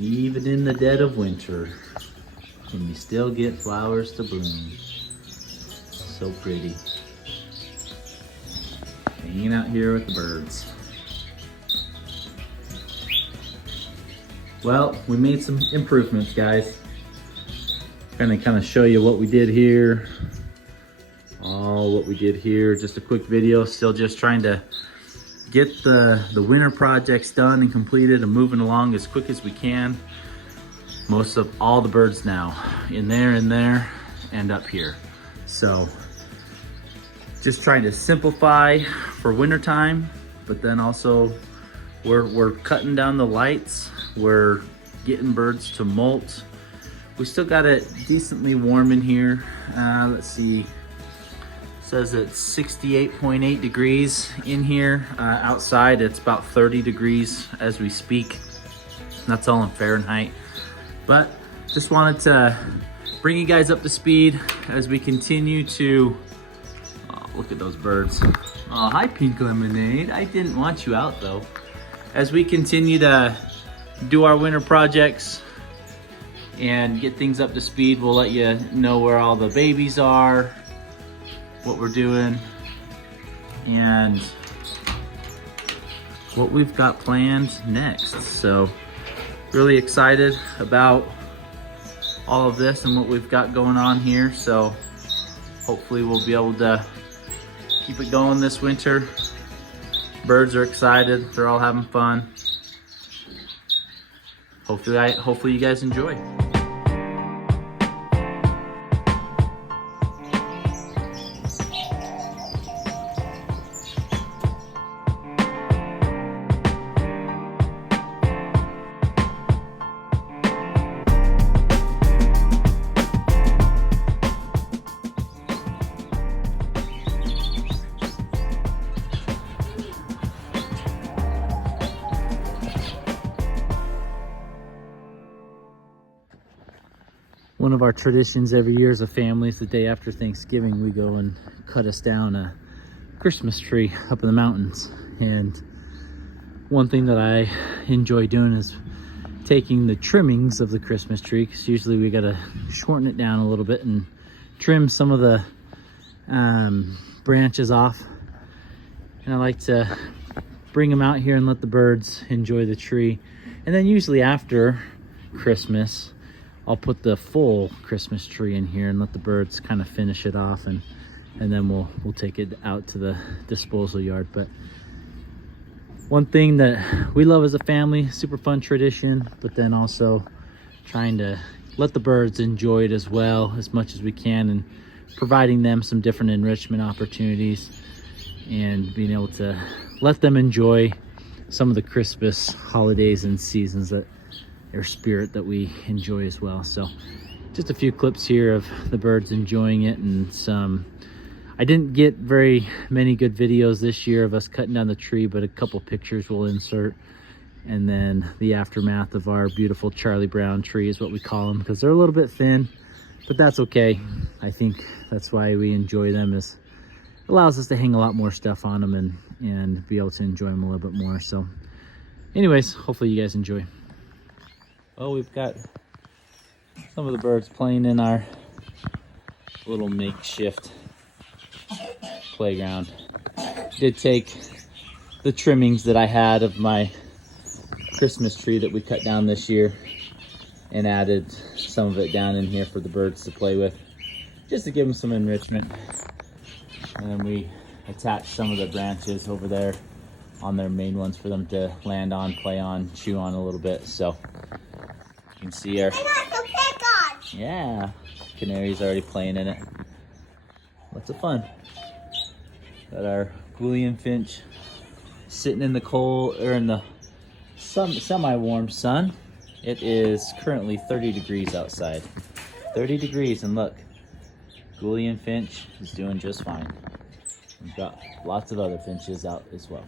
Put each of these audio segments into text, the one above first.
Even in the dead of winter, can you still get flowers to bloom? So pretty. Hanging out here with the birds. Well, we made some improvements, guys. Gonna kind of show you what we did here. What we did here, just a quick video. Still just trying to get the winter projects done and completed and moving along as quick as we can. Most of all the birds now in there, and up here. So just trying to simplify for winter time, but then also we're cutting down the lights. We're getting birds to molt. We still got it decently warm in here. Let's see, says it's 68.8 degrees in here. Outside it's about 30 degrees as we speak. That's all in Fahrenheit. But just wanted to bring you guys up to speed as we continue to, look at those birds. Oh, hi Pink Lemonade. I didn't want you out though. As we continue to do our winter projects and get things up to speed, we'll let you know where all the babies are, what we're doing, and what we've got planned next. So really excited about all of this and what we've got going on here. So hopefully we'll be able to keep it going this winter. Birds are excited, they're all having fun. Hopefully you guys enjoy. One of our traditions every year as a family is the day after Thanksgiving, we go and cut us down a Christmas tree up in the mountains. And one thing that I enjoy doing is taking the trimmings of the Christmas tree, because usually we got to shorten it down a little bit and trim some of the branches off. And I like to bring them out here and let the birds enjoy the tree. And then usually after Christmas, I'll put the full Christmas tree in here and let the birds kind of finish it off, and then we'll take it out to the disposal yard. But one thing that we love as a family, super fun tradition, but then also trying to let the birds enjoy it as well as much as we can, and providing them some different enrichment opportunities and being able to let them enjoy some of the Christmas holidays and seasons, that their spirit that we enjoy as well. So just a few clips here of the birds enjoying it, and some, I didn't get very many good videos this year of us cutting down the tree, but a couple pictures we'll insert. And then the aftermath of our beautiful Charlie Brown tree is what we call them, because they're a little bit thin, but that's okay. I think that's why we enjoy them, is it allows us to hang a lot more stuff on them and be able to enjoy them a little bit more. So anyways, hopefully you guys enjoy. Oh, we've got some of the birds playing in our little makeshift playground. Did take the trimmings that I had of my Christmas tree that we cut down this year and added some of it down in here for the birds to play with, just to give them some enrichment. And then we attached some of the branches over there on their main ones for them to land on, play on, chew on a little bit. So you can see our, yeah, canary's already playing in it. Lots of fun. Got our Boolean finch sitting in the cold, or in the semi-warm sun. It is currently 30 degrees outside. 30 degrees, and look, Boolean finch is doing just fine. We've got lots of other finches out as well.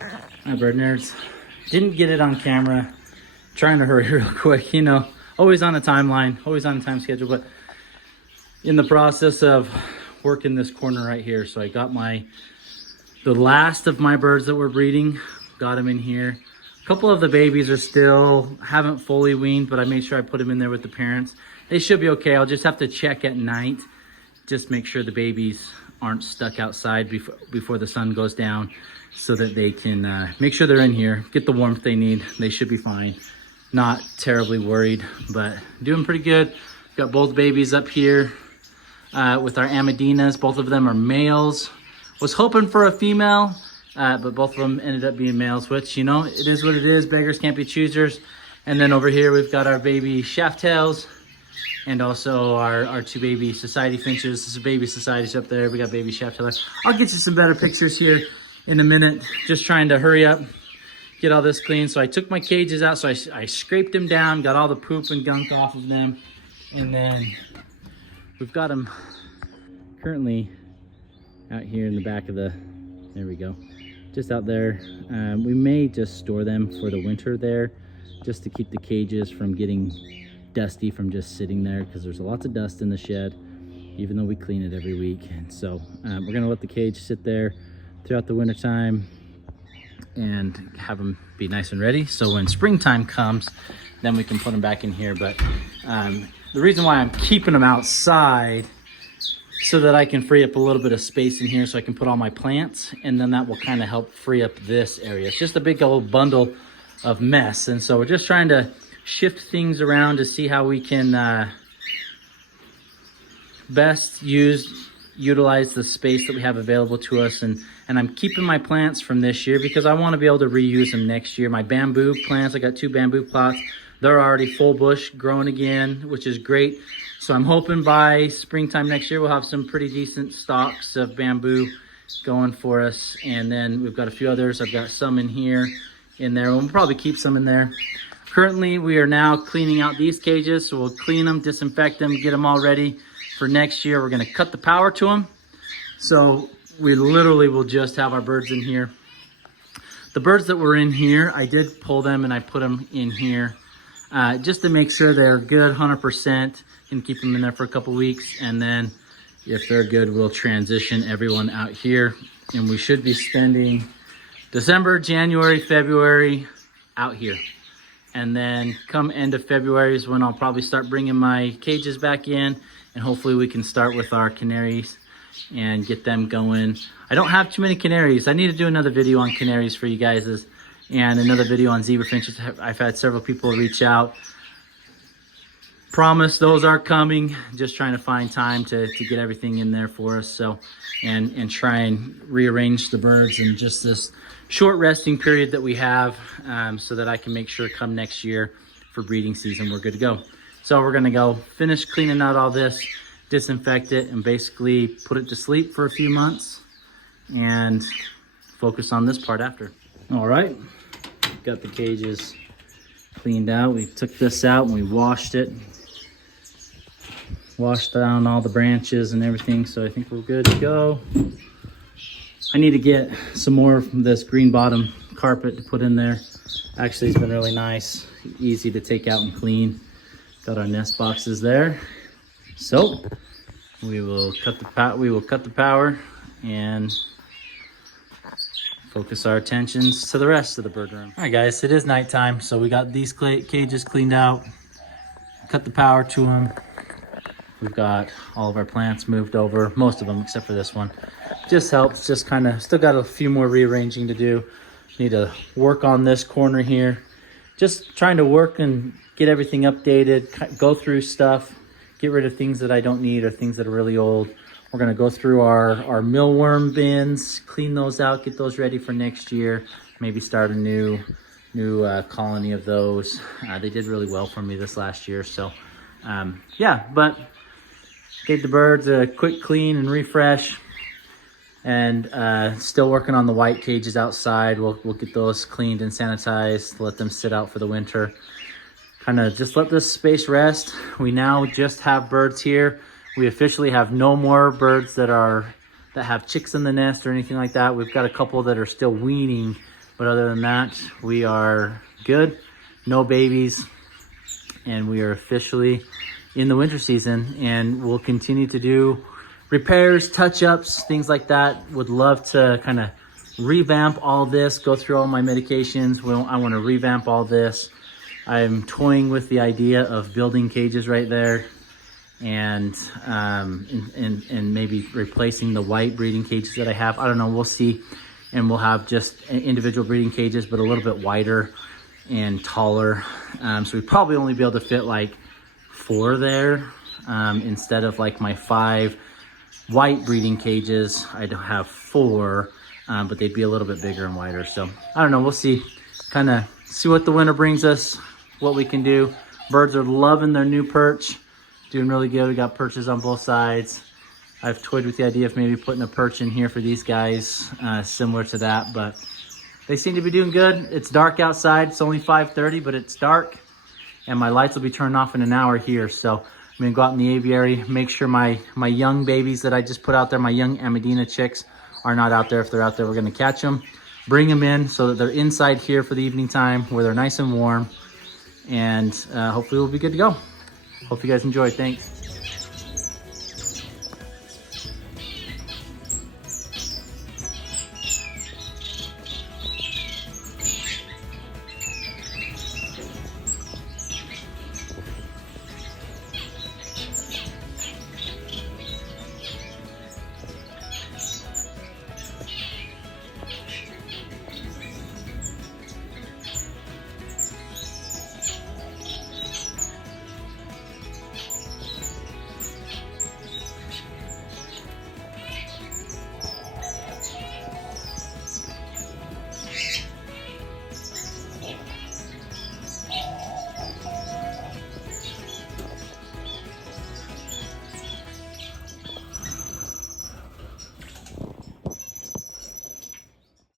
Hi, bird nerds. Didn't get it on camera. Trying to hurry real quick, you know, always on a timeline, always on a time schedule, but in the process of working this corner right here. So I got the last of my birds that were breeding, got them in here. couple of the babies haven't fully weaned, but I made sure I put them in there with the parents. They should be okay. I'll just have to check at night, just make sure the babies aren't stuck outside before the sun goes down, so that they can make sure they're in here, get the warmth they need. They should be fine. Not terribly worried, but doing pretty good. Got both babies up here with our Amadinas. Both of them are males. Was hoping for a female, but both of them ended up being males, which, you know, it is what it is. Beggars can't be choosers. And then over here, we've got our baby shaft tails and also our two baby society finches. This is baby societies up there. We got baby shaft tails. I'll get you some better pictures here in a minute. Just trying to hurry up, get all this clean. So I took my cages out, so I scraped them down, got all the poop and gunk off of them. And then we've got them currently out here in the back of the, there we go, just out there. We may just store them for the winter there, just to keep the cages from getting dusty from just sitting there, because there's lots of dust in the shed, even though we clean it every week. And so we're gonna let the cage sit there throughout the winter time and have them be nice and ready, so when springtime comes, then we can put them back in here. But the reason why I'm keeping them outside, so that I can free up a little bit of space in here, so I can put all my plants, and then that will kind of help free up this area. It's just a big old bundle of mess, and so we're just trying to shift things around to see how we can best utilize the space that we have available to us. And I'm keeping my plants from this year because I want to be able to reuse them next year. My bamboo plants, I got 2 bamboo plots. They're already full bush growing again, which is great. So I'm hoping by springtime next year, we'll have some pretty decent stalks of bamboo going for us. And then we've got a few others. I've got some in here, in there. We'll probably keep some in there. Currently, we are now cleaning out these cages. So we'll clean them, disinfect them, get them all ready for next year. We're gonna cut the power to them. So we literally will just have our birds in here. The birds that were in here, I did pull them and I put them in here just to make sure they're good 100%. Can keep them in there for a couple weeks, and then if they're good, we'll transition everyone out here. And we should be spending December, January, February out here. And then come end of February is when I'll probably start bringing my cages back in, and hopefully we can start with our canaries and get them going. I don't have too many canaries. I need to do another video on canaries for you guys, and another video on zebra finches. I've had several people reach out. Promise those are coming. Just trying to find time to get everything in there for us. So, and try and rearrange the birds in just this short resting period that we have, so that I can make sure come next year for breeding season, we're good to go. So we're gonna go finish cleaning out all this, disinfect it, and basically put it to sleep for a few months and focus on this part after. All right, got the cages cleaned out. We took this out and we washed it. Washed down all the branches and everything, so I think we're good to go. I need to get some more of this green bottom carpet to put in there. Actually, it's been really nice, easy to take out and clean. Got our nest boxes there. So we will cut the power and focus our attentions to the rest of the bird room. All right, guys, it is nighttime, so we got these cages cleaned out, cut the power to them. We've got all of our plants moved over, most of them except for this one. Just helps, just kind of, still got a few more rearranging to do. Need to work on this corner here. Just trying to work and get everything updated, go through stuff, get rid of things that I don't need or things that are really old. We're gonna go through our mealworm bins, clean those out, get those ready for next year. Maybe start a new colony of those. They did really well for me this last year, so yeah, but gave the birds a quick clean and refresh, and still working on the white cages outside. We'll get those cleaned and sanitized, let them sit out for the winter. Kind of just let this space rest. We now just have birds here. We officially have no more birds that have chicks in the nest or anything like that. We've got a couple that are still weaning, but other than that, we are good. No babies, and we are officially in the winter season, and we'll continue to do repairs, touch-ups, things like that. Would love to kind of revamp all this, go through all my medications. I want to revamp all this. I'm toying with the idea of building cages right there, and maybe replacing the white breeding cages that I have. I don't know, we'll see. And we'll have just individual breeding cages, but a little bit wider and taller. So we'd probably only be able to fit like 4 there, instead of like my 5 white breeding cages. I'd have 4, but they'd be a little bit bigger and wider. So I don't know, we'll see. Kind of see what the winter brings us, what we can do. Birds are loving their new perch, doing really good. We got perches on both sides. I've toyed with the idea of maybe putting a perch in here for these guys, similar to that, but they seem to be doing good. It's dark outside. It's only 5:30, but it's dark, and my lights will be turned off in an hour here. So I'm gonna go out in the aviary, make sure my young babies that I just put out there, my young Amadina chicks, are not out there. If they're out there, we're gonna catch them, bring them in so that they're inside here for the evening time where they're nice and warm, and hopefully we'll be good to go. Hope you guys enjoy. Thanks.